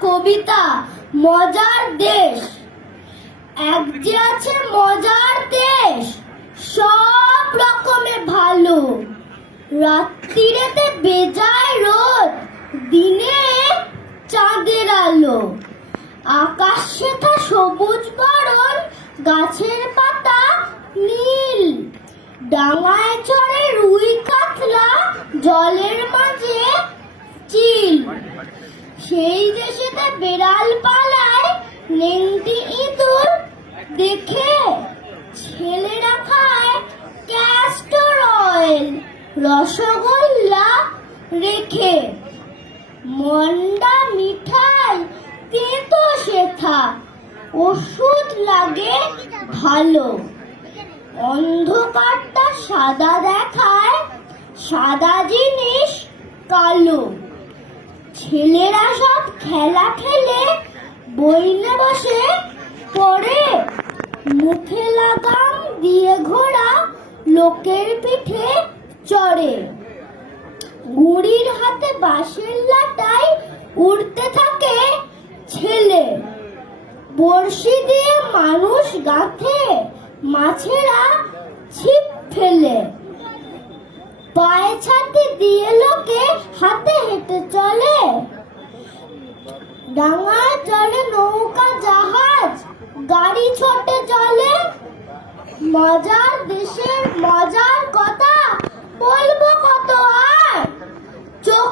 কবিতা, মজার দেশ। এক যে আছে মজার দেশ, সব রকমে ভালো। রাত্রিরেতে বেজায় রোদ, দিনে চাঁদের আলো। আকাশ সেথা সবুজ বরণ, গাছের পাতা নীল। ডাঙায় চড়ে রুই কাতলা, জলের মাঝে সেই দেশেতে বেড়াল পালায় নেংটি ইঁদুর, দেখে ছেলেরা খায় ক্যাস্টর অয়েল রসগোল্লা রেখে। মন্ডা মিঠাই তেতো শেথা ওষুধ লাগে ভালো। অন্ধকারটা সাদা দেখায়, সাদা জিনিস কালো। ছেলেরা সব খেলা খেলে, বইলে বসে পড়ে। মুখে লাগাম দিয়ে ঘোড়া লোকের পিঠে চড়ে। গুড়ির হাতে বাঁশের লাটাই উড়তে থাকে ছেলে। বড়শি দিয়ে মানুষ গাঁথে, মাছেরা ছিপ ফেলে। পায়ে ছাতি দিয়ে লোকে হাতে হেঁটে চলে। ডাঙায় চলে নৌকা জাহাজ, গাড়ি ছোটে চলে। মজার দেশের মজার কথা বলব কত আর? চোখ